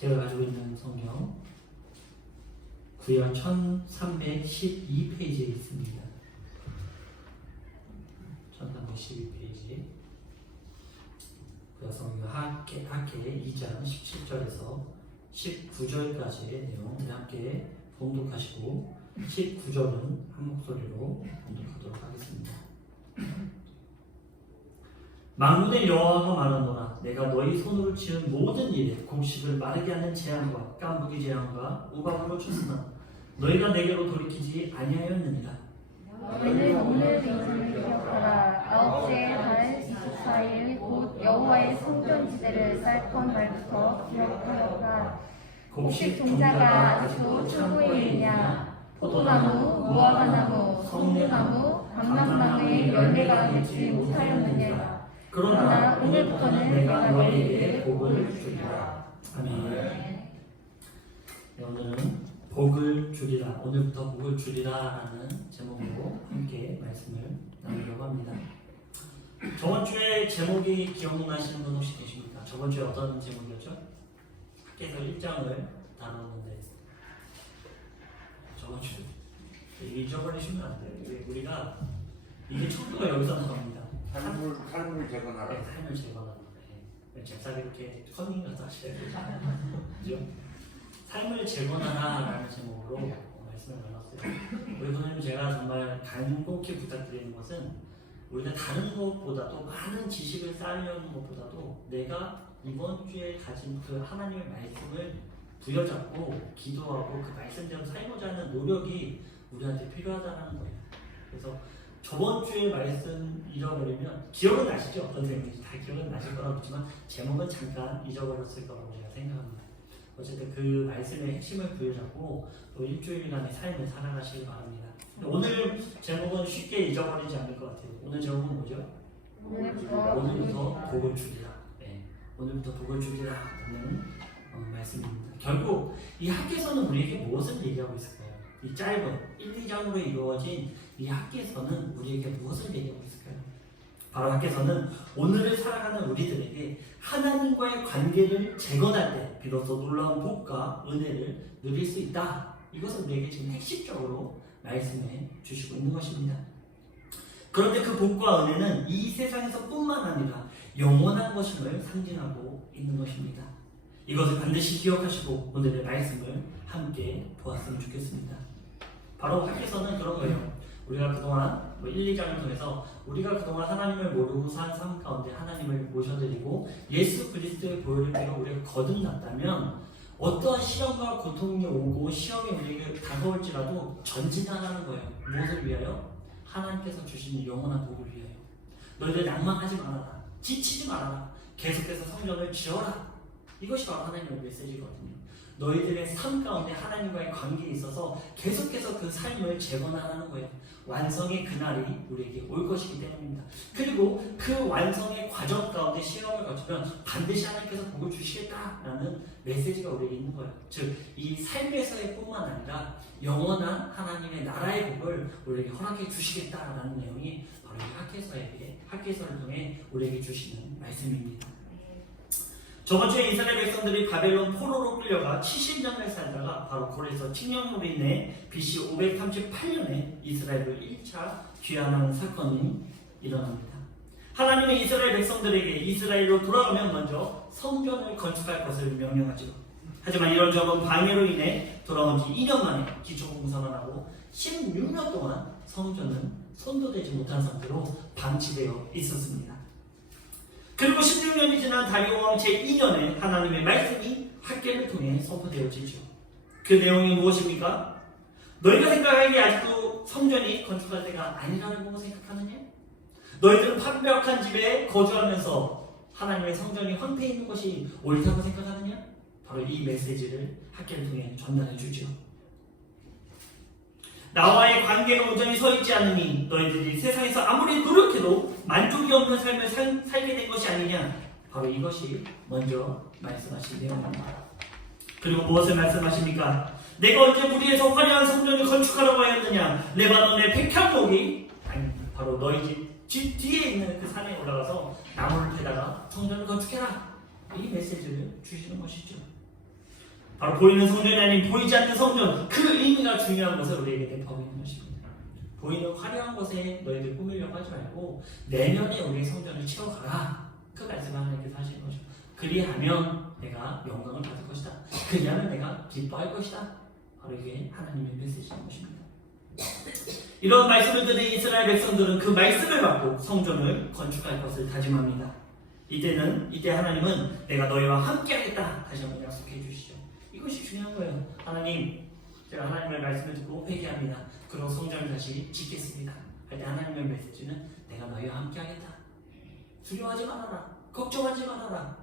제가 가지고 있는 성경 구약 1312페이지에 있습니다. 1312페이지 구약 성경 학계 2장 17절에서 19절까지의 내용 함께 봉독하시고 19절은 한 목소리로 봉독하도록 하겠습니다. 만군의 여호와가 말하노라. 내가 너희 손으로 지은 모든 일에 곡식을 마르게 하는 재앙과 깐부기 재앙과 우박으로 쳤으나 너희가 내게로 돌이키지 아니하였느니라. 너희는 오늘 빙신을 기억하라. 아홉째 달 24일 곧 여호와의 성전지대를 쌓던 날부터 기억하여라. 곡식 종자가 아직도 창고에 있냐? 포도나무, 무화과나무, 성류나무, 감람나무의 열매가 맺지 못하였느냐? 그러나 오늘부터는 내가 너희에게 복을 주리라. 아멘. 네, 오늘은 복을 주리라, 오늘부터 복을 주리라 라는 제목으로 함께 말씀을 나누려고 합니다. 저번주에 제목이 기억나시는 분 혹시 계십니까? 저번주에 어떤 제목이었죠? 학계에서 1장을 다뤘는데 저번주 잊어버리시면 안 돼요. 우리가 이게 처음부터 여기서 나옵니다. 삶을 재건하라. 네, 삶을 재건하라. 네. 잽싸게 이렇게 커닝 가서 하셔야 되죠. 그죠? 삶을 재건하라라는 제목으로 말씀을 나눴어요. 우리 선생님, 제가 정말 간곡히 부탁드리는 것은 우리가 다른 것보다도 많은 지식을 쌓으려는 것보다도 내가 이번 주에 가진 그 하나님의 말씀을 부여잡고 기도하고 그 말씀대로 살고자 하는 노력이 우리한테 필요하다는 거예요. 그래서 저번 주에 말씀 잊어버리면 기억은 나시죠? 선생님이 다 기억은 나실 거라고 그렇지만 제목은 잠깐 잊어버렸을 거라고 제가 생각합니다. 어쨌든 그 말씀의 핵심을 부여잡고 또 일주일간의 삶을 살아가시기 바랍니다. 오늘 제목은 쉽게 잊어버리지 않을 것 같아요. 오늘 제목은 뭐죠? 오늘부터 복을 주리라. 네, 오늘부터 복을 주리라 라는 말씀입니다. 결국 이 학계서는 우리에게 무엇을 얘기하고 있을까요? 이 짧은 1, 2장으로 이루어진 이 학계서는 우리에게 무엇을 얘기하고 있을까요? 바로 학계서는 오늘을 살아가는 우리들에게 하나님과의 관계를 재건할 때 비로소 놀라운 복과 은혜를 누릴 수 있다. 이것을 우리에게 지금 핵심적으로 말씀해 주시고 있는 것입니다. 그런데 그 복과 은혜는 이 세상에서 뿐만 아니라 영원한 것임을 상징하고 있는 것입니다. 이것을 반드시 기억하시고 오늘의 말씀을 함께 보았으면 좋겠습니다. 바로 학계서는 그런 거예요. 우리가 그동안 1, 2장을 통해서 우리가 그동안 하나님을 모르고 산 삶 가운데 하나님을 모셔드리고 예수 그리스도의 보혈을 통해 우리가 거듭났다면 어떠한 시험과 고통이 오고 시험이 우리에게 다가올지라도 전진하라는 거예요. 무엇을 위하여? 하나님께서 주신 영원한 복을 위하여. 너희들 낭만하지 말아라. 지치지 말아라. 계속해서 성전을 지어라. 이것이 바로 하나님의 메시지거든요. 너희들의 삶 가운데 하나님과의 관계에 있어서 계속해서 그 삶을 재건하라는 거예요. 완성의 그날이 우리에게 올 것이기 때문입니다. 그리고 그 완성의 과정 가운데 시험을 거치면 반드시 하나님께서 복을 주시겠다라는 메시지가 우리에게 있는 거예요. 즉, 이 삶에서의 뿐만 아니라 영원한 하나님의 나라의 복을 우리에게 허락해 주시겠다라는 내용이 바로 이 학계서를 통해 우리에게 주시는 말씀입니다. 저번주에 이스라엘 백성들이 바벨론 포로로 끌려가 70년을 살다가 바로 고레서 칙령으로 인해 BC 538년에 이스라엘을 1차 귀환하는 사건이 일어납니다. 하나님은 이스라엘 백성들에게 이스라엘로 돌아가면 먼저 성전을 건축할 것을 명령하죠. 하지만 이런 적은 방해로 인해 돌아온 지 2년 만에 기초공사만 하고 16년 동안 성전은 손도 대지 못한 상태로 방치되어 있었습니다. 그리고 16년이 지난 다리오 왕 제2년에 하나님의 말씀이 학계를 통해 선포되어지죠. 그 내용이 무엇입니까? 너희가 생각하기에 아직도 성전이 건축할 때가 아니라고 생각하느냐? 너희들은 판벽한 집에 거주하면서 하나님의 성전이 황폐해 있는 것이 옳다고 생각하느냐? 바로 이 메시지를 학계를 통해 전달해 주죠. 나와의 관계가 온전히 서있지 않으니 너희들이 세상에서 아무리 노력해도 만족이 없는 삶을 살게 된 것이 아니냐. 바로 이것이 먼저 말씀하신 내용입니다. 그리고 무엇을 말씀하십니까? 내가 언제 무리에서 화려한 성전을 건축하라고 하였느냐. 레바논의 백향목이 바로 너희 집 뒤에 있는 그 산에 올라가서 나무를 캐다가 성전을 건축해라. 이 메시지를 주시는 것이죠. 바로 보이는 성전이 아닌 보이지 않는 성전, 그 의미가 중요한 것을 우리에게 대표하고 있는 것입니다. 보이는 화려한 것에 너희들 꾸미려고 하지 말고 내면에 우리의 성전을 채워가라. 그 말씀을 하나님께서 하시는 거죠. 그리하면 내가 영광을 받을 것이다. 그리하면 내가 기뻐할 것이다. 바로 이게 하나님의 메시지인 것입니다. 이런 말씀을 들은 이스라엘 백성들은 그 말씀을 받고 성전을 건축할 것을 다짐합니다. 이때 하나님은 내가 너희와 함께하겠다 다시 한번 약속해 주시죠. 이것이 중요한 거예요. 하나님, 제가 하나님의 말씀을 듣고 회개합니다. 그리고 성전을 다시 짓겠습니다. 할 때 하나님의 메시지는 내가 너희와 함께하겠다. 두려워하지 말아라. 걱정하지 말아라.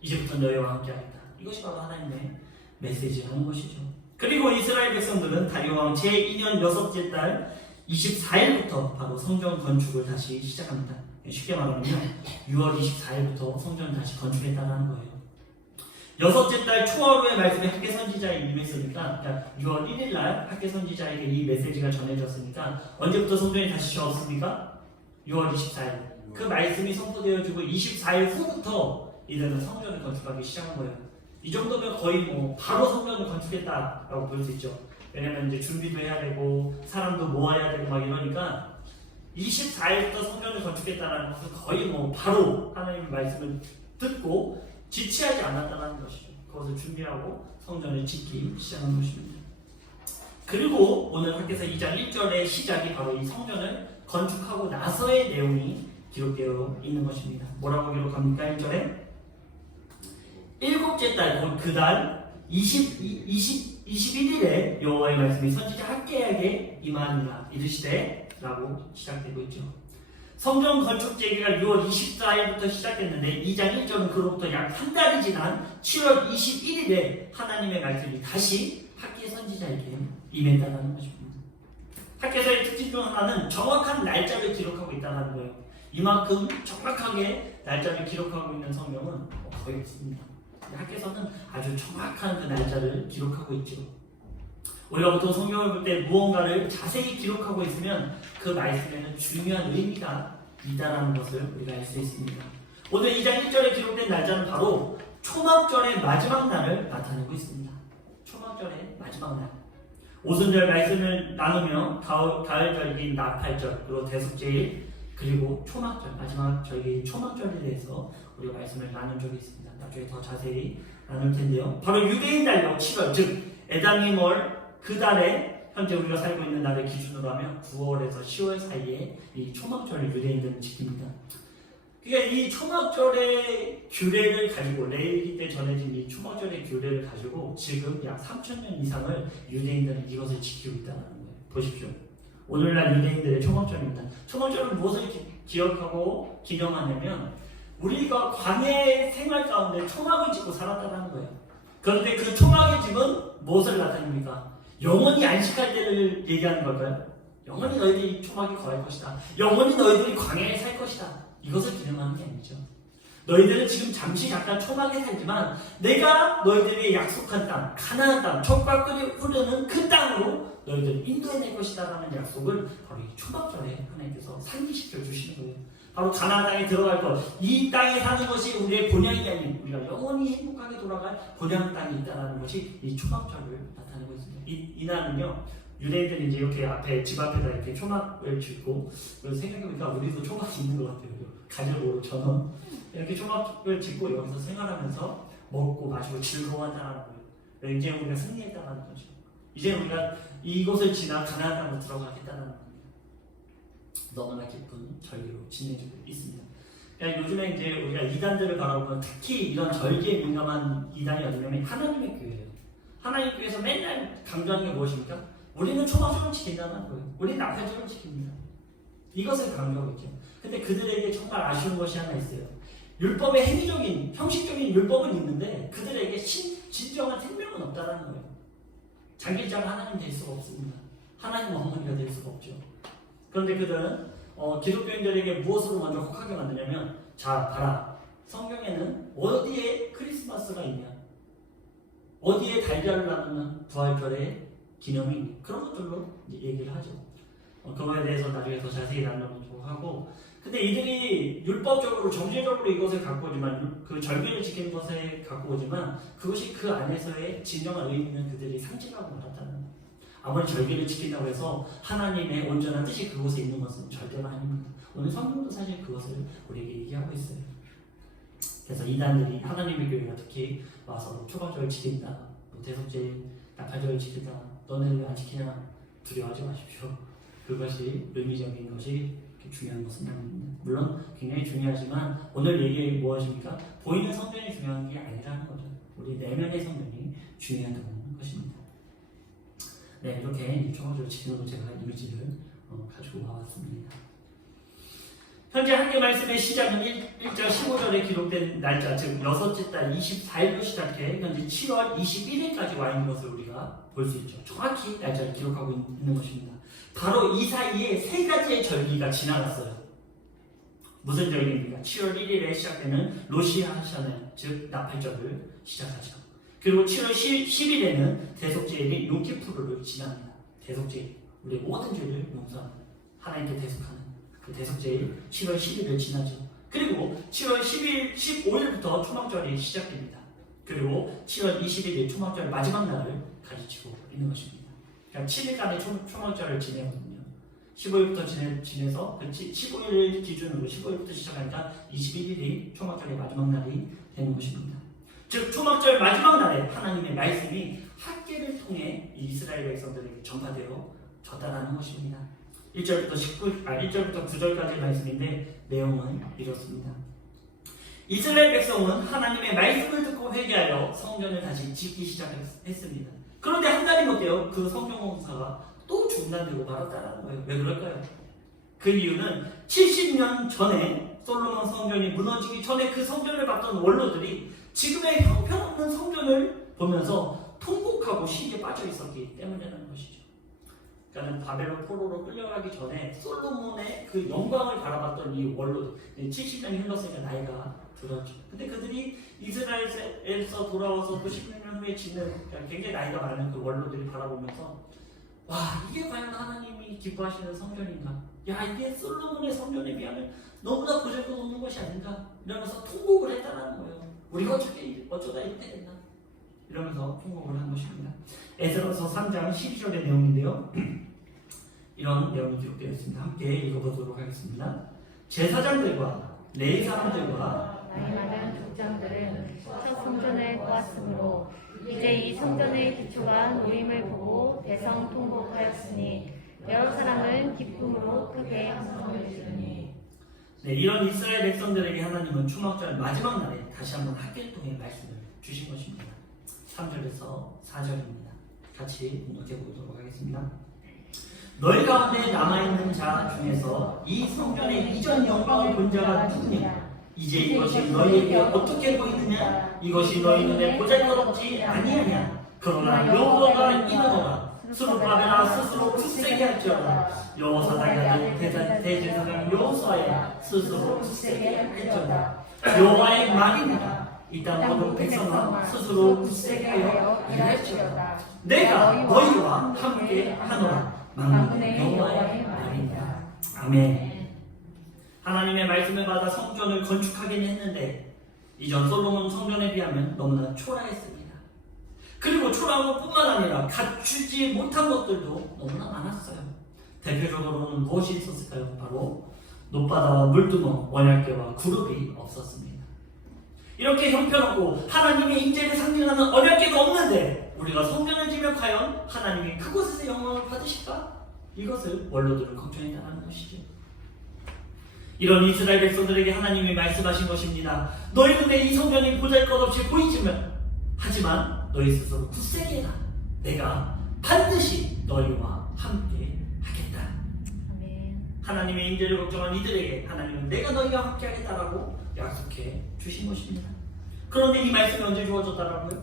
이제부터 너희와 함께하겠다. 이것이 바로 하나님의 메시지라는 것이죠. 그리고 이스라엘 백성들은 다리오 왕 제2년 6째 달 24일부터 바로 성전 건축을 다시 시작합니다. 쉽게 말하면 6월 24일부터 성전을 다시 건축했다는 거예요. 6째 달 초하루의 말씀이 학계 선지자에 임했으니까, 그러니까 6월 1일 날 학계 선지자에게 이 메시지가 전해졌으니까 언제부터 성전이 다시 지었습니까? 6월 24일. 그 말씀이 선포되어지고 24일 후부터 이들은 성전을 건축하기 시작한 거예요. 이 정도면 거의 바로 성전을 건축했다라고 볼 수 있죠. 왜냐면 이제 준비도 해야 되고 사람도 모아야 되고 막 이러니까 24일부터 성전을 건축했다는 것은 거의 바로 하나님의 말씀을 듣고 지체하지 않았다는 것이죠. 그것을 준비하고 성전을 짓기 시작한 것입니다. 그리고 오늘 학교에서 2장 1절의 시작이 바로 이 성전을 건축하고 나서의 내용이 기록되어 있는 것입니다. 뭐라고 기록합니까? 1절에 7째 달, 곧 그달 21일에 여호와의 말씀이 선지자 학개에게 임하니라 이르시되 라고 시작되고 있죠. 성전 건축 재개가 6월 24일부터 시작됐는데 2장 1절은 그로부터 약 한 달이 지난 7월 21일에 하나님의 말씀이 다시 학개 선지자에게 임했다는 것입니다. 학개서의 특징 중 하나는 정확한 날짜를 기록하고 있다는 거예요. 이만큼 정확하게 날짜를 기록하고 있는 성경은 거의 없습니다. 학개서는 아주 정확한 그 날짜를 기록하고 있죠. 우리가 보통 성경을 볼 때 무언가를 자세히 기록하고 있으면 그 말씀에는 중요한 의미가 있다는 것을 우리가 알 수 있습니다. 오늘 2장 1절에 기록된 날짜는 바로 초막절의 마지막 날을 나타내고 있습니다. 초막절의 마지막 날. 오순절 말씀을 나누며 가을절기 나팔절, 그리고 대속제일, 그리고 초막절, 마지막 저희 초막절에 대해서 우리가 말씀을 나눈 적이 있습니다. 나중에 더 자세히 나눌 텐데요. 바로 유대인 달력 7월, 즉 에다니몰 그 달에 현재 우리가 살고 있는 날을 기준으로 하면 9월에서 10월 사이에 이 초막절을 유대인들은 지킵니다. 그러니까 이 초막절의 규례를 가지고 레위기 때 전해진 이 초막절의 규례를 가지고 지금 약 3,000년 이상을 유대인들은 이것을 지키고 있다는 거예요. 보십시오. 오늘날 유대인들의 초막절입니다. 초막절은 무엇을 기억하고 기념하냐면 우리가 광야의 생활 가운데 초막을 짓고 살았다는 거예요. 그런데 그 초막의 집은 무엇을 나타냅니까? 영원히 안식할 때를 얘기하는 걸까요? 영원히 너희들이 초막에 거할 것이다. 영원히 너희들이 광야에 살 것이다. 이것을 기념하는 게 아니죠. 너희들은 지금 잠시 잠깐 초막에 살지만 내가 너희들에게 약속한 땅, 가나안 땅, 젖과 꿀이 흐르는 그 땅으로 너희들을 인도해낼 것이다 라는 약속을 바로 이 초막절에 하나님께서 상기시켜 주시는 거예요. 바로 가나안 땅에 들어갈 것, 이 땅에 사는 것이 우리의 본향이 아닌 우리가 영원히 행복하게 돌아갈 본향 땅이 있다는 것이 이 초막절을 나타내고 있습니다. 이날은요, 유대인들이 이제 이렇게 앞에 집 앞에다 이렇게 초막을 짓고, 그래서 생각해보니까 우리도 초막이 있는 것 같아요. 가족으로 전원 이렇게 초막을 짓고 여기서 생활하면서 먹고 마시고 즐거워한다는 거예요. 이제 우리가 승리했다는 거죠. 이제 우리가 이곳을 지나 가나안 땅으로 들어가겠다는 겁니다. 너무나 기쁜 절기로 지내지고 있습니다. 그러니까 요즘에 이제 우리가 이단들을 바라보면 특히 이런 절기에 민감한 이단이 어디냐면 하나님의 교회예요. 하나님의 교회에서 맨날 강조하는 게 무엇입니까? 우리는 초막절을 지킨다는 거예요. 우리는 나팔절을 지킵니다. 이것을 강조하고 있죠. 근데 그들에게 정말 아쉬운 것이 하나 있어요. 율법의 행위적인, 형식적인 율법은 있는데 그들에게 진정한 생명은 없다는 거예요. 자기 자가 하나님 될 수가 없습니다. 하나님 어머니가 될 수가 없죠. 그런데 그들은 기독교인들에게 무엇으로 먼저 혹하게 만드냐면, 자 봐라, 성경에는 어디에 크리스마스가 있냐, 어디에 달걀을 나누는 부활절의 기념이 있냐, 그런 것들로 이제 얘기를 하죠. 그거에 대해서 나중에 더 자세히 나누도록 하고, 근데 이들이 율법적으로 정죄적으로 이것을 갖고 오지만 그 절기를 지키는 것에 갖고 오지만 그것이 그 안에서의 진정한 의미는 그들이 상실하고 말았다는 거예요. 아무리 절기를 지킨다고 해서 하나님의 온전한 뜻이 그곳에 있는 것은 절대로 아닙니다. 오늘 성경도 사실 그것을 우리에게 얘기하고 있어요. 그래서 이단들이 하나님의 교회가 특히 와서 초막절을 지킨다, 뭐 대속죄일, 나팔절을 지킨다, 너네는 왜 안 지키냐, 두려워하지 마십시오. 그것이 의미적인 것이 중요한 것은 아닙니다. 물론 굉장히 중요하지만 오늘 얘기 무엇입니까? 보이는 성전이 중요한 게 아니라는 거죠. 우리 내면의 성전이 중요하다는 것입니다. 네, 이렇게 초막절을 지키는 제가 이미지를 가지고 와왔습니다. 현재 한계 말씀의 시작은 1절 15절에 기록된 날짜, 즉 여섯째 달 24일로 시작해 현재 7월 21일까지 와 있는 것을 우리가 볼 수 있죠. 정확히 날짜를 기록하고 있는 것입니다. 바로 이 사이에 세 가지의 절기가 지나갔어요. 무슨 절기입니까? 7월 1일에 시작되는 로시 하샤넬, 즉 나팔절을 시작하죠. 그리고 7월 10일에는 대속죄일인 용키푸르를 지납니다. 대속죄일, 우리의 모든 죄를 용서하는, 하나님께 대속하는 그 대속죄일 7월 10일을 지나죠. 그리고 7월 15일부터 초막절이 시작됩니다. 그리고 7월 21일 초막절 마지막 날을 가지치고 있는 것입니다. 그러니까 7일간의 초막절을 지내거든요. 15일부터 지내서 15일 기준으로 15일부터 시작하니까 21일이 초막절의 마지막 날이 되는 것입니다. 즉 초막절 마지막 날에 하나님의 말씀이 학계를 통해 이스라엘 백성들에게 전파되어 졌다라는 것입니다. 1절부터 9절까지의 말씀인데 내용은 이렇습니다. 이스라엘 백성은 하나님의 말씀을 듣고 회개하여 성전을 다시 짓기 시작했습니다. 그런데 한 달이 못 되어 그 성전 공사가 또 중단되고 말았다는 거예요. 왜 그럴까요? 그 이유는 70년 전에 솔로몬 성전이 무너지기 전에 그 성전을 봤던 원로들이 지금의 형편없는 성전을 보면서 통곡하고 시기에 빠져 있었기 때문이라는 것이죠. 그러니까 바벨론 포로로 끌려가기 전에 솔로몬의 그 영광을 바라봤던 이 원로들, 70년이 흘렀으니까 나이가 들었죠. 근데 그들이 이스라엘에서 돌아와서 그 16년 후에 짓는 굉장히 나이가 많은 그 원로들이 바라보면서 와, 이게 과연 하나님이 기뻐하시는 성전인가? 야, 이게 솔로몬의 성전에 비하면 너무나 보잘것없는 것이 아닌가? 이러면서 통곡을 했다는 거예요. 우리가 어쩌다 이렇게 됐나? 이러면서 통곡을 한 것입니다. 에스더서 3장 12절의 내용인데요. 이런 내용이 기록되어 있습니다. 함께 읽어보도록 하겠습니다. 제사장들과 레위 사람들과 나이 많은 족장들은 첫 성전을 보았으므로 이제 이 성전의 기초가 놓임을 보고 대성 통곡하였으니 여러 사람은 기쁨으로 크게 함성을 지르니. 네, 이런 이스라엘 백성들에게 하나님은 초막절 마지막 날에 다시 한번 학계를 통해 말씀을 주신 것입니다. 3절에서 4절입니다. 같이 읽어보도록 하겠습니다. 너희 가운데 남아있는 자 중에서 이 성전의 이전 영광을 본 자가 누구냐? 이제 이것이 너희에게 어떻게 보이느냐? 이것이 너희 눈에 보잘것없지 아니하냐? 그러나 여호와가 이르노라. 스룹바벨아 스스로 굳세게 할지어다. 여호사당의 아들 대제사장 여호수아야 스스로 굳세게 할지어다. 여호와의 말입니다. 이 땅 모든 백성아 스스로 굳세게 하여 일할지어다. 내가 너희와 함께 하노라. 만군의 여호와의 말입니다. 아멘. 하나님의 말씀을 받아 성전을 건축하긴 했는데 이전 솔로몬 성전에 비하면 너무나 초라했습니다. 그리고 초라한 것뿐만 아니라 갖추지 못한 것들도 너무나 많았어요. 대표적으로는 무엇이 있었을까요? 바로 높바다와 물두멍, 언약궤와 그룹이 없었습니다. 이렇게 형편없고 하나님의 임재를 상징하는 언약궤가 없는데 우리가 성전을 지면 과연 하나님이 그곳에서 영광을 받으실까? 이것을 원로들은 걱정했다는 것이죠. 이런 이스라엘 백성들에게 하나님이 말씀하신 것입니다. 너희 눈에 이 성전이 보잘것없이 보이지만 하지만 너희 스스로 굳세게 해라. 내가 반드시 너희와 함께 하겠다. 아멘. 하나님의 임재를 걱정한 이들에게 하나님은 내가 너희와 함께 하겠다라고 약속해 주신 것입니다. 그런데 이 말씀이 언제 주어졌다라고요?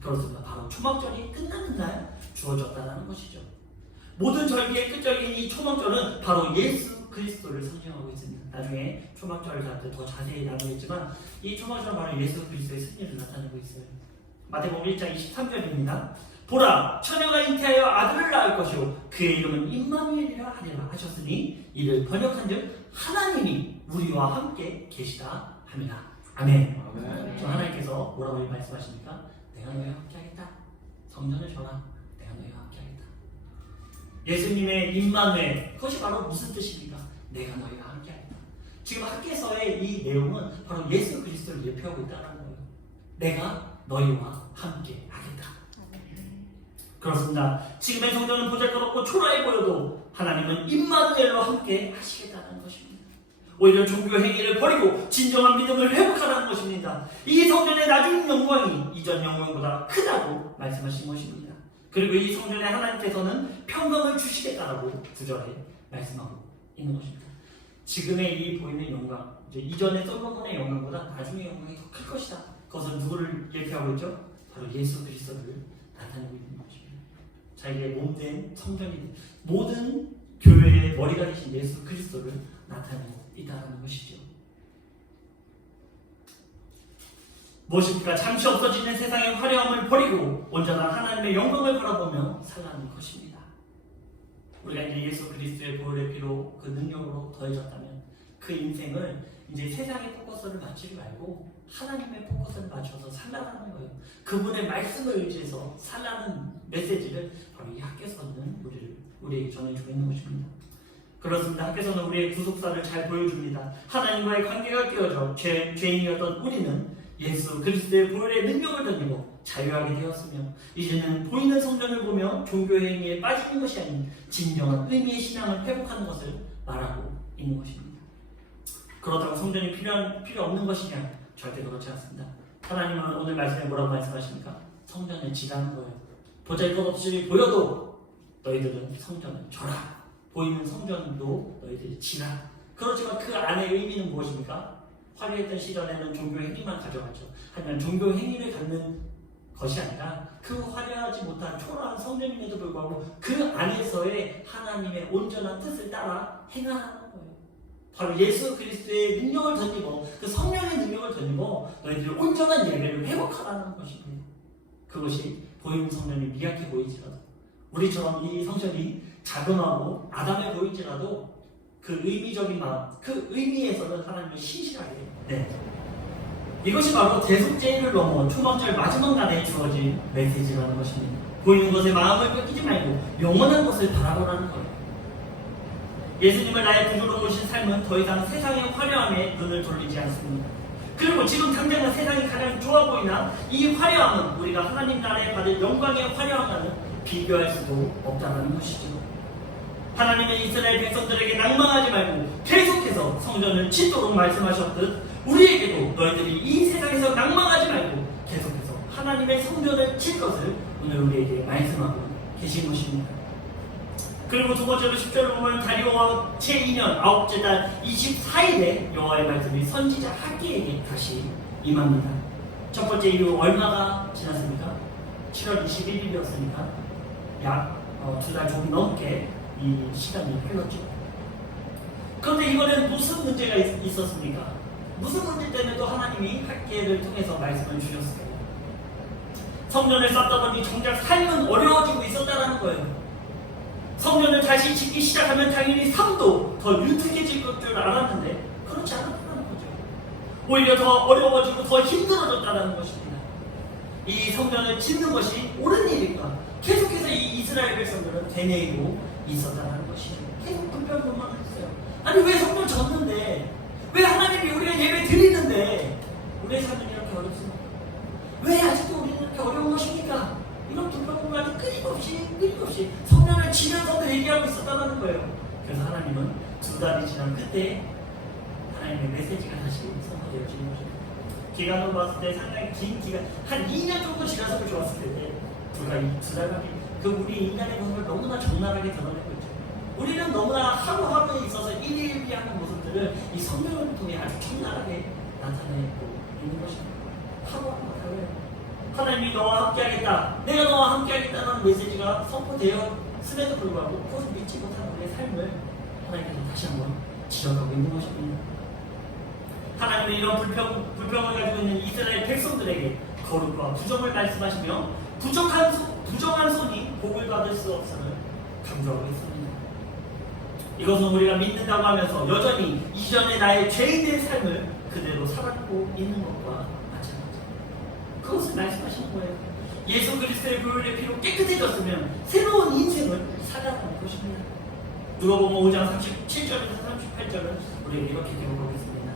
그렇습니다. 바로 초막절이 끝나는 날 주어졌다는 것이죠. 모든 절기의 끝절기인 이 초막절은 바로 예수 그리스도를 상징하고 있습니다. 나중에 초막절 더 자세히 나누겠지만 이 초막절은 바로 예수 그리스도의 승리를 나타내고 있어요. 마태복음 1장 23절입니다. 보라, 처녀가 잉태하여 아들을 낳을 것이요 그의 이름은 임마누엘이라 하리라 하셨으니 이를 번역한즉 하나님이 우리와 함께 계시다 합니다. 아멘. 아멘. 저 하나님께서 뭐라고 말씀하십니까? 내가 너희와 함께하겠다. 성전을 줘라. 내가 너희와 함께하겠다. 예수님의 임마누엘, 그것이 바로 무슨 뜻입니까? 내가 너희와 함께하겠다. 지금 학계서의 이 내용은 바로 예수 그리스도를 예표하고 있다는 거예요. 내가 너희와 함께하겠다. 그렇습니다. 지금의 성전은 보잘것없고 초라해 보여도 하나님은 임마누엘로 함께 하시겠다는 것입니다. 오히려 종교 행위를 버리고 진정한 믿음을 회복하라는 것입니다. 이 성전의 나중 영광이 이전 영광보다 크다고 말씀하신 것입니다. 그리고 이 성전에 하나님께서는 평강을 주시겠다라고 9절에 말씀하고 있는 것입니다. 지금의 이 보이는 영광, 이제 이전의 솔로몬의 영광보다 나중의 영광이 더 클 것이다. 그것은 누구를 예표하고 있죠? 바로 예수 그리스도를 나타내고 있는 것입니다. 자기의 몸된 성전이 모든 교회의 머리가 되신 예수 그리스도를 나타내고 있다는 것이죠. 무엇입니까? 잠시 없어지는 세상의 화려함을 버리고 온전한 하나님의 영광을 바라보며 살라는 것입니다. 우리가 이제 예수 그리스도의 보혈의 피로 그 능력으로 더해졌다면 그 인생을 이제 세상의 포커스를 맞추지 말고 하나님의 포커스를 맞춰서 살라는 거예요. 그분의 말씀을 의지해서 살라는 메시지를 바로 이 학교에서는 우리에게 전해주고 있는 것입니다. 그렇습니다. 학교에서는 우리의 구속사를 잘 보여줍니다. 하나님과의 관계가 깨어져 죄인이었던 우리는 예수 그리스도의 보혈의 능력을 던지고 자유하게 되었으며 이제는 보이는 성전을 보며 종교 행위에 빠지는 것이 아닌 진정한 의미의 신앙을 회복하는 것을 말하고 있는 것입니다. 그렇다고 성전이 필요 없는 것이냐? 절대 그렇지 않습니다. 하나님은 오늘 말씀에 뭐라고 말씀하십니까? 성전을 지라는 거예요. 보잘것없이 보여도 너희들은 성전을 줘라. 보이는 성전도 너희들이 지라. 그렇지만 그 안의 의미는 무엇입니까? 화려했던 시절에는 종교 행위만 가져갔죠. 하지만 종교 행위를 갖는 것이 아니라 그 화려하지 못한 초라한 성전임에도 불구하고 그 안에서의 하나님의 온전한 뜻을 따라 행하는 거예요. 바로 예수 그리스도의 능력을 던지고 그 성령의 능력을 던지고 너희들이 온전한 예배를 회복하라는 것입니다. 그것이 보이는 성전이 미약해 보이지라도 우리처럼 이 성전이 자그마하고 아담해 보이지라도 그 의미적인 마음, 그 의미에서는 하나님을 신실하게 이것이 바로 대속죄를 넘어 초막절 마지막 날에 주어진 메시지라는 것입니다. 보이는 것에 마음을 뺏기지 말고 영원한 것을 바라보라는 거예요. 예수님을 나의 구주로 모신 삶은 더 이상 세상의 화려함에 눈을 돌리지 않습니다. 그리고 지금 당장은 세상이 가장 좋아 보이나 이 화려함은 우리가 하나님 나라에 받을 영광의 화려함과는 비교할 수도 없다는 것이죠. 하나님은 이스라엘 백성들에게 낭망하지 말고 계속해서 성전을 짓도록 말씀하셨듯 우리에게도 너희들이 이 세상에서 낭망하지 말고 계속해서 하나님의 성전을 짓 것을 오늘 우리에게 말씀하고 계신 것입니다. 그리고 두 번째로 10절을 보면 다리오 왕 제2년 9째 달 24일에 여호와의 말씀이 선지자 학기에게 다시 임합니다. 첫 번째 이후 얼마가 지났습니까? 7월 21일이었으니까 약 2달 조금 넘게 이 시간이 흘렀죠. 그런데 이번에는 무슨 문제가 있었습니까? 무슨 문제 때문에 또 하나님이 학기를 통해서 말씀을 주셨을까요? 성전을 쌓다 보니 정작 삶은 어려워지고 있었다는 거예요. 성전을 다시 짓기 시작하면 당연히 삶도 더 윤택해질 줄 알았는데 그렇지 않았다는 거죠. 오히려 더 어려워지고 더 힘들어졌다는 것입니다. 이 성전을 짓는 것이 옳은 일일까? 계속해서 이 이스라엘 백성들은 되뇌이고 있었다는 것이죠. 계속 불평만 했어요. 아니 왜 성전 졌는데, 왜 하나님이 우리가 예배 드리는데 우리의 삶은 이렇게 어렵습니까? 왜 아직도 우리는 이렇게 어려운 것입니까? 이런 불평불만이 끊임없이 성전을 지면서도 얘기하고 있었다는 거예요. 그래서 하나님은 2달이 지난 그때 하나님의 메시지가 다시 선포되어지는 거죠. 기간으로 봤을 때 상당히 긴 기간, 한 2년 정도 지나서도 좋았을 텐데 불과 2달밖에 그 우리 인간의 모습을 너무나 적나라하게 드러내고 있죠. 우리는 너무나 하루하루에 있어서 일일이 하는 모습들을 이 성령을 통해 아주 적나라하게 나타내고 있는 것입니다. 하루하루가 달라요. 하나님이 너와 함께하겠다, 내가 너와 함께하겠다는 메시지가 선포되었음에도 불구하고 그것을 믿지 못하는 우리의 삶을 하나님께서 다시 한번 지적하고 있는 것입니다. 하나님은 이런 불평을 가지고 있는 이스라엘 백성들에게 거룩과 부정을 말씀하시며 부정한 손이 복을 받을 수 없음을 강조하고 있습니다. 이것은 우리가 믿는다고 하면서 여전히 이전의 나의 죄인의 삶을 그대로 살아가고 있는 것과 마찬가지입니다. 그것을 말씀하시는 거예요. 예수 그리스도의 보혈의 피로 깨끗해졌으면 새로운 인생을 살아가는 것입니다. 누가복음 5장 37절에서 38절은 우리에게 이렇게 기록하고 있습니다.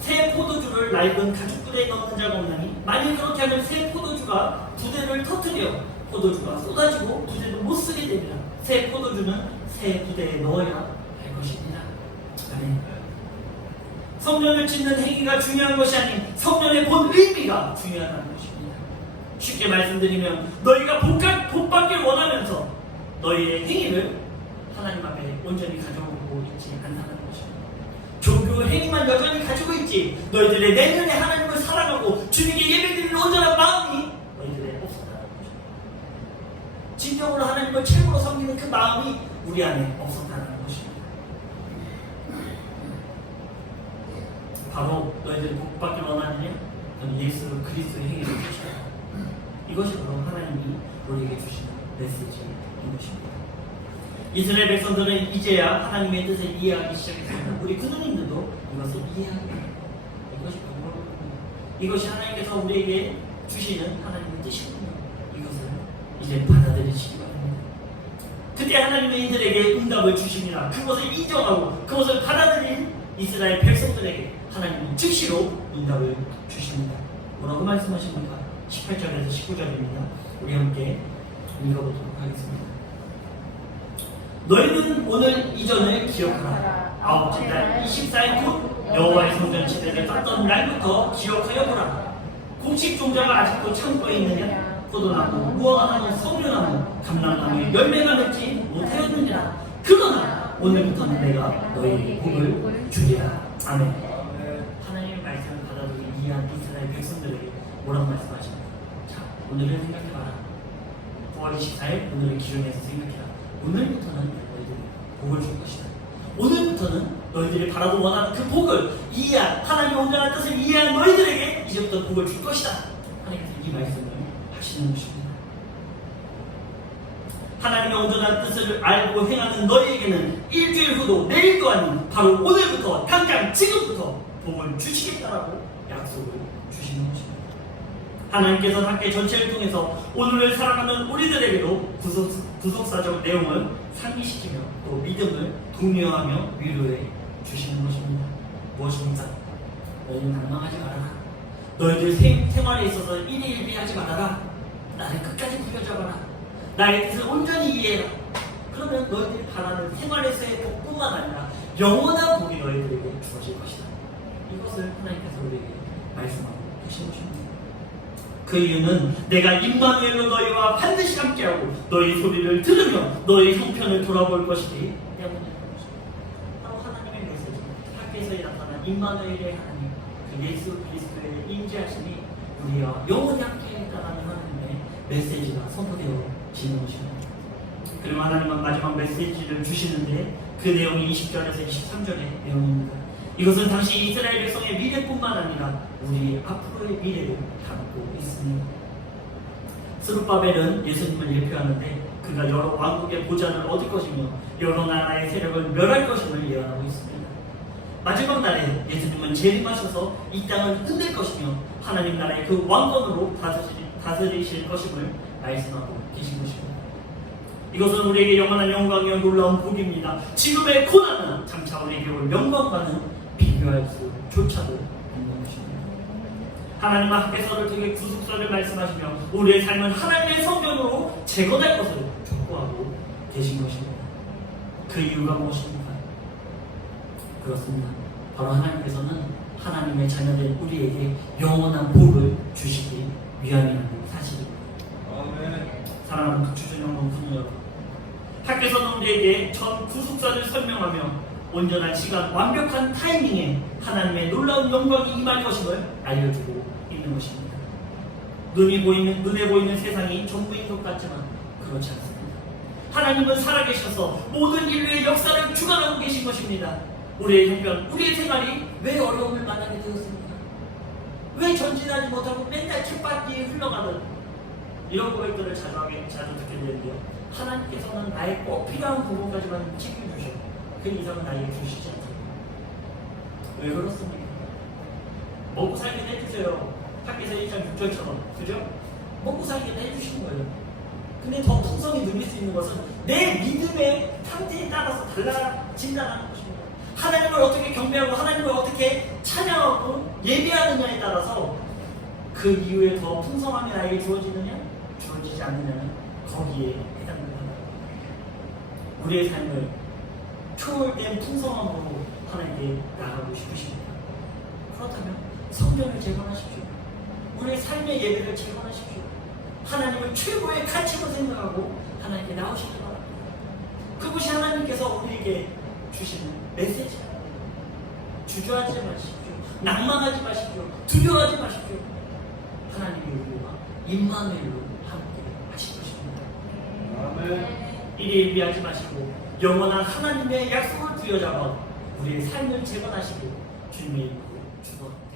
새 포도주를 낡은 가죽 부대에 넣는 자가 없나니 만일 그렇게 하면 새 포도주가 부대를 터뜨려 포도주가 쏟아지고 부대도 못 쓰게 됩니다. 새 포도주는 새 부대에 넣어야 할 것입니다. 아멘. 성전을 짓는 행위가 중요한 것이 아닌 성전의 본 의미가 중요하다는 것입니다. 쉽게 말씀드리면 너희가 복받길 원하면서 너희의 행위를 하나님 앞에 온전히 가져오고 있지 않다는 것입니다. 종교 행위만 여전히 가지고 있지 너희들의 내면에 하나님을 사랑하고 주님께 예배드리는 온전한 마음이 너희들의 없었다는 것입니다. 진정으로 하나님을 최고로 섬기는 그 마음이 우리 안에 없었다는 것입니다. 바로 너희들이 복받길 원하느냐? 그럼 예수 그리스도의 행위를 주시라. 이것이 바로 하나님이 우리에게 주시는 메시지인 것입니다. 이스라엘 백성들은 이제야 하나님의 뜻을 이해하기 시작했습니다. 우리 그누님들도 이것을 이해합니다. 이것이 방법입니다. 이것이 하나님께서 우리에게 주시는 하나님의 뜻이군요. 이것을 이제 받아들이시기 바랍니다. 그때 하나님은 이들에게 응답을 주십니다. 그것을 인정하고 그것을 받아들인 이스라엘 백성들에게 하나님은 즉시로 응답을 주십니다. 뭐라고 말씀하십니까? 18절에서 19절입니다. 우리 함께 읽어보도록 하겠습니다. 너희는 오늘 이전을 기억하라. 아홉째 달 24일 곧 여호와의 성전 지대를 땄던 날부터 기억하여 보라. 곡식 종자가 아직도 창고에 있느냐? 포도나무, 무화과나무, 석류나무, 감람나무에 열매가 맺지 못하였느니라. 그러나 오늘부터는 내가 너희에게 복을 주리라. 아멘. 하나님의 말씀을 받아들이고 이해한 이스라엘 백성들에게 뭐라고 말씀하십니까? 자, 오늘을 생각해봐라. 9월 24일 오늘을 기준해서 생각해라. 오늘부터는 너희들이 복을 줄 것이다. 오늘부터는 너희들이 바라고 원하는 그 복을 이해한 하나님의 온전한 뜻을 이해한 너희들에게 이제부터 복을 줄 것이다. 하나님께서 이 말씀을 하시는 것입니다. 하나님의 온전한 뜻을 알고 행하는 너희에게는 일주일 후도 내일도 아닌 바로 오늘부터 당장 지금부터 복을 주시겠다라고 약속을 주시는 것입니다. 하나님께서 학계 전체를 통해서 오늘을 살아가는 우리들에게도 구속사적 내용을 상기시키며 또 믿음을 독려하며 위로해 주시는 것입니다. 무엇입니까? 너희는 낭망하지 말아라. 너희들 생활에 있어서 일희일비하지 말아라. 나를 끝까지 부여잡아라. 나의 뜻을 온전히 이해해라. 그러면 너희들이 바라는 생활에서의 복뿐만 아니라 영원한 복이 너희들에게 주어질 것이다. 이것을 하나님께서 우리에게 말씀하고 계신 것입니다. 그 이유는 내가 임마누엘로 너희와 반드시 함께하고 너희 소리를 들으며 너희 형편을 돌아볼 것이기 때문이라는 것입니다. 바로 하나님의 메시지, 학교에서 나타난 임마누엘의 하나님, 그 예수 그리스도의 임재하심이 우리와 영원히 함께했다는 하나님의 메시지가 선포되어지는 것입니다. 그리고 하나님은 마지막 메시지를 주시는데 그 내용이 20절에서 23절의 내용입니다. 이것은 당시 이스라엘 백성의 미래뿐만 아니라 우리 앞으로의 미래를 담고 있습니다. 스룹바벨은 예수님을 예표하는데 그가 여러 왕국의 보좌를 얻을 것이며 여러 나라의 세력을 멸할 것임을 예언하고 있습니다. 마지막 날에 예수님은 재림하셔서 이 땅을 흔들 것이며 하나님 나라의 그 왕권으로 다스리실 것임을 말씀하고 계신 것입니다. 이것은 우리에게 영원한 영광이요 놀라운 복입니다. 지금의 고난은 장차 우리에게 올 영광과는 비교할 수조차도 없는 것입니다. 하나님은 학개서를 통해 구속사를 말씀하시며 우리의 삶은 하나님의 성전으로 재건할 것을 촉구하고 계신 것입니다. 그 이유가 무엇입니까? 그렇습니다. 바로 하나님께서는 하나님의 자녀된 우리에게 영원한 복을 주시기 위함이라는 사실입니다. 사랑하는 주주님 여러분, 학개서는 우리에게 전 구속사를 설명하며 온전한 시간, 완벽한 타이밍에 하나님의 놀라운 영광이 임할 것임을 알려주고 있는 것입니다. 눈에 보이는 세상이 전부인 것 같지만 그렇지 않습니다. 하나님은 살아계셔서 모든 인류의 역사를 주관하고 계신 것입니다. 우리의 형편, 우리의 생활이 왜 어려움을 만나게 되었습니까? 왜 전진하지 못하고 맨날 쳇바퀴에 흘러가는 이런 고백들을 자주 듣게 되는데요. 하나님께서는 나의 꼭 필요한 부분까지만 챙겨주셔. 그 이상은 나에게 주시지 않습니다. 왜 그렇습니까? 먹고 살긴 해주세요. 밖에서 1장 6절처럼. 그죠? 먹고 살긴 해주시는 거예요. 근데 더 풍성히 누릴 수 있는 것은 내 믿음의 상태에 따라서 달라진다는 것입니다. 하나님을 어떻게 경배하고 하나님을 어떻게 찬양하고 예배하느냐에 따라서 그 이후에 더 풍성함이 나에게 주어지느냐 주어지지 않느냐는 거기에 해당된다. 우리의 삶을 초월된 풍성함으로 하나님께 나가고 싶으십니다. 그렇다면 성전을 재건하십시오. 우리의 삶의 예배를 재건하십시오. 하나님을 최고의 가치로 생각하고 하나님께 나오시기 바랍니다. 그것이 하나님께서 우리에게 주시는 메시지입니다. 주저하지 마십시오. 낭만하지 마십시오. 두려워하지 마십시오. 하나님의 우리와 임마누엘로 함께 하실 것입니다. 아멘. 이리 일비하지 마시고 영원한 하나님의 약속을 부여잡아 우리의 삶을 재건하시고 주님의 이름으로 축원합니다.